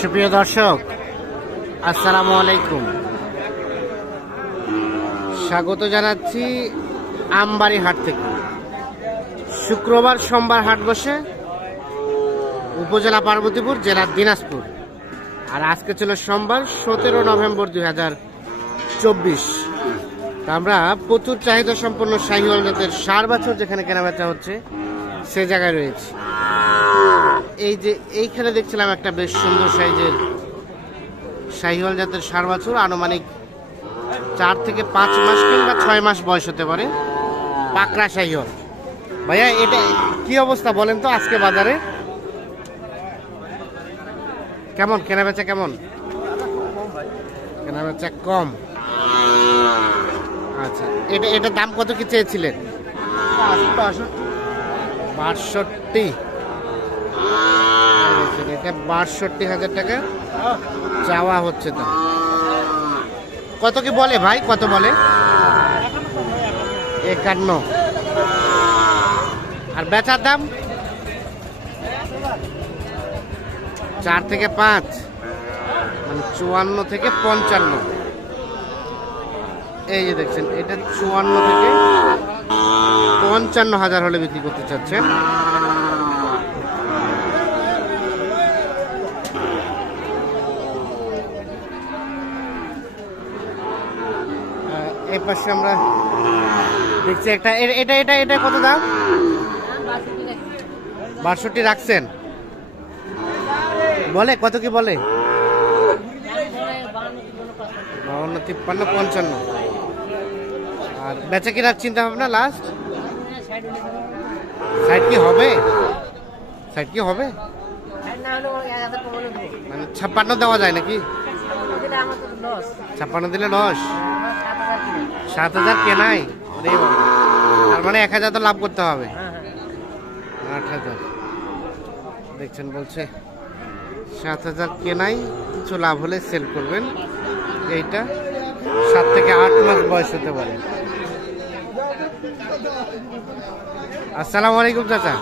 সুপ্রিয় দর্শক, আসসালামু আলাইকুম। স্বাগত জানাচ্ছি আমবাড়ি হাট থেকে। শুক্রবার সোমবার হাট বসে উপজেলা পার্বতীপুর, জেলা দিনাজপুর। আর আজকে ছিল সোমবার 17 নভেম্বর 2024। আমরা প্রচুর চাহিদা সম্পন্ন শাহিওয়াল জাতের ষাঁড় বাছুর যেখানে কেনাবেচা হচ্ছে সে জায়গায় রয়েছে। এই যে এইখানে দেখছিলাম একটা বেশ সুন্দর সাইজের শাহিওয়াল জাতের ষাঁড় বাছুর, আনুমানিক 4 থেকে 5 মাস কিংবা 6 মাস বয়স হতে পারে, পাকড়া শাহিওয়াল। ভাইয়া এটা কি অবস্থা বলেন তো আজকে বাজারে? কেমন কেনাবেচা? কেমন কেনাবেচা? কম। আচ্ছা, এটা দাম কত কি চেয়েছিলেন? 62। এটা 62,000 টাকা চাওয়া হচ্ছে। দাম কত কি বলে ভাই? কত বলে? 51। আর বেচার দাম 4 থেকে 5, মানে 54 থেকে 55। এই যে দেখছেন, এটা 54 থেকে 55,000 হলে বিক্রি করতে চাচ্ছেন। এই পাশে আমরা দেখছি একটা, এটা এটা এটা কত দাম? 62 রাখছেন? বলে কত কি বলে? 52, 53, 55। আর বেচা কিনার চিন্তা ভাবনা লাস্ট সাইড কি হবে? সাইড কি হবে? মানে 56 দেওয়া যায় নাকি? 56 দিলে লস। 7,000 কেনাই, তার মানে 1,000 তো লাভ করতে হবে। 8,000 দেখছেন, বলছে 7,000 কেনাই, কিছু লাভ হলে সেল করবেন। এইটা 7 থেকে 8 মাস বয়স হতে পারে। আসসালামু আলাইকুম চাচা,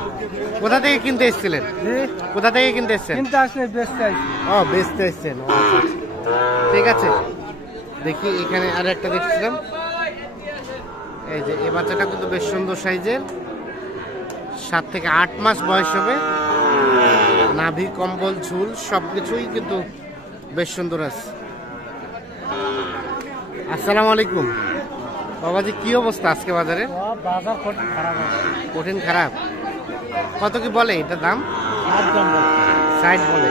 কোথা থেকে কিনতে এসেছিলেন? কোথা থেকে কিনতে এসেছেন? ও, বেচতে এসেছেন। ঠিক আছে, দেখি এখানে আর একটা দেখছিলাম। এই যে এই বাচ্চাটা কিন্তু বেশ সুন্দর সাইজের, 7 থেকে 8 মাস বয়স হবে। নাভি, কম্বল, ঝুল সবকিছুই কিন্তু বেশ সুন্দর আছে। আসসালামু আলাইকুম বাবাজি, কি অবস্থা আজকে বাজারে? কঠিন খারাপ। কত কি বলে এটা দাম? 60 বলে।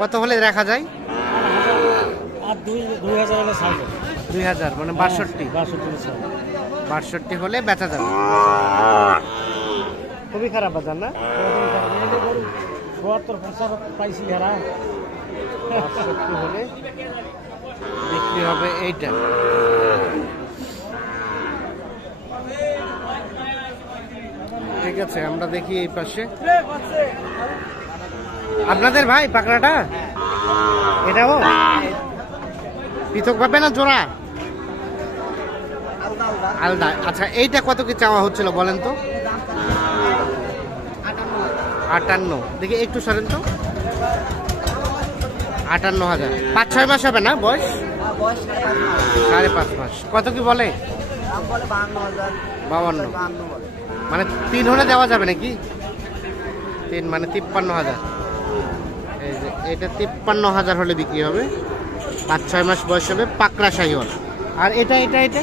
কত হলে রাখা যায়? 2,000, মানে 62 হলে বেচা যাবে। খুবই খারাপ বাজার না? 62 হলে বিক্রি হবে এইটা। ঠিক আছে, আমরা দেখি এই পাশে আপনাদের ভাই পাকড়াটা, এটাও পৃথক ভাবে না জোড়া? আলাদা। আচ্ছা, এইটা কত কি চাওয়া হচ্ছিল বলেন তো? 58। দেখি একটু সরেন তো। 58,000। 5-6 মাস হবে না বয়স? 5.5 মাস। কত কি বলে? 52। মানে 3 হলে দেওয়া যাবে নাকি? 3 মানে 53,000। এই যে এটা 53,000 হলে বিক্রি হবে। 5-6 মাস বয়স হবে, পাকড়া শাহিওয়াল। আর এটা এটা এটা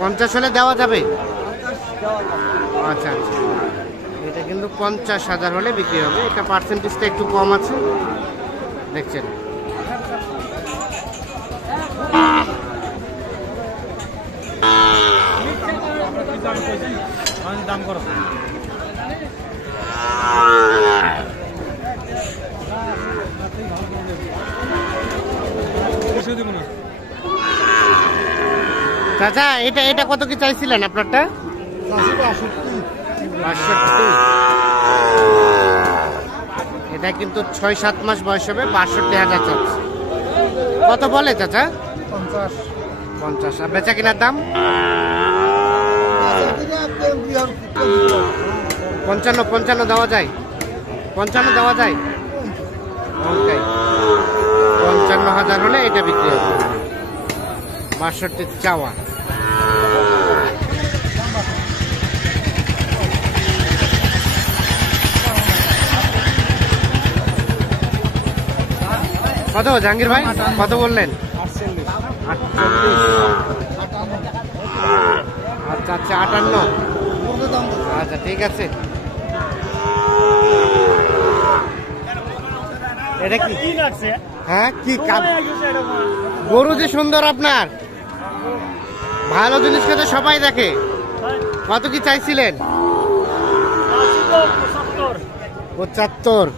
50 হলে দেওয়া যাবে? আচ্ছা আচ্ছা, এটা কিন্তু 50,000 হলে বিক্রি হবে। এটা পার্সেন্টেজটা একটু কম আছে, দেখছেন। চাচা এটা এটা কত কি চাইছিলেন আপনারটা? 62। এটা কিন্তু 6-7 মাস বয়স হবে, 62,000 চাচ্ছে। কত বলে চাচা? 50। আর বেচা কিনার দাম? 55 দেওয়া যায়? 55 দেওয়া যায়? 55,000 হলে এটা বিক্রি হবে। 62 চাওয়া। কত জাহাঙ্গীর ভাই, কত বললেন? 48। আচ্ছা আচ্ছা, 58। আচ্ছা ঠিক আছে। এটা কি? হ্যাঁ কি গরু যে সুন্দর আপনার, ভালো জিনিস খেতে সবাই দেখে। কত কি চাইছিলেন? 75।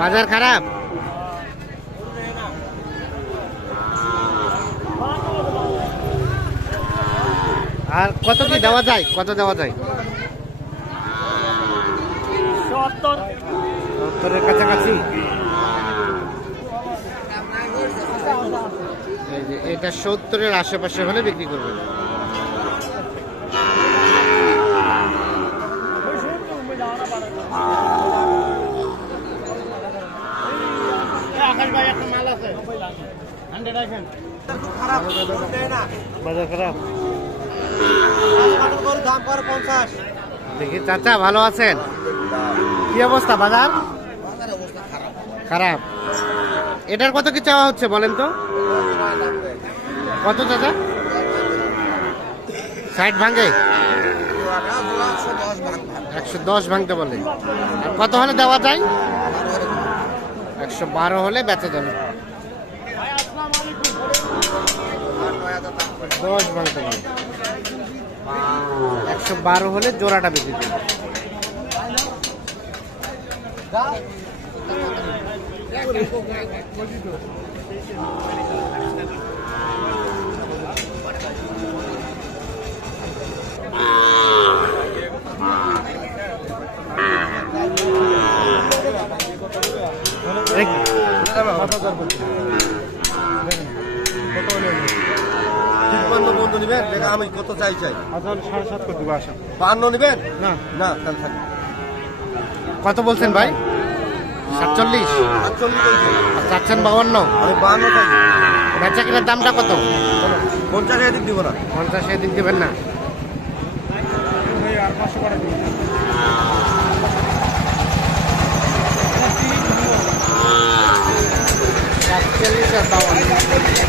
বাজার খারাপ। আর কত কি দেওয়া যায়? কত দেওয়া যায়? 70-এর কাছাকাছি। এটা 70-এর আশেপাশে হলে বিক্রি করবেন। বাজার খারাপ। দেখি চাচা ভালো আছেন? কি অবস্থা বাজার? খারাপ। এটার কত কি চাওয়া হচ্ছে বলেন তো? কত চাচা? 60 ভাঙে? 110 ভাঙতে বলে। আর কত হলে দেওয়া যায়? 112 হলে বেচা যাবে। 10 ভাঙতে বলে। 112 হলে জোড়াটা বিক্রি করবে। আমি কত চাই 7.5 করে দিব। আসা 52 নিবেন? না না তাহলে থাক। কত বলছেন ভাই? 47। চাচ্ছেন 52? আমি 52 চাই। বেচা কিনার দামটা কত? 50 এদিক দিব না। 50 এদিক দেবেন না? আর 500 করে দিন। 47 আর 52।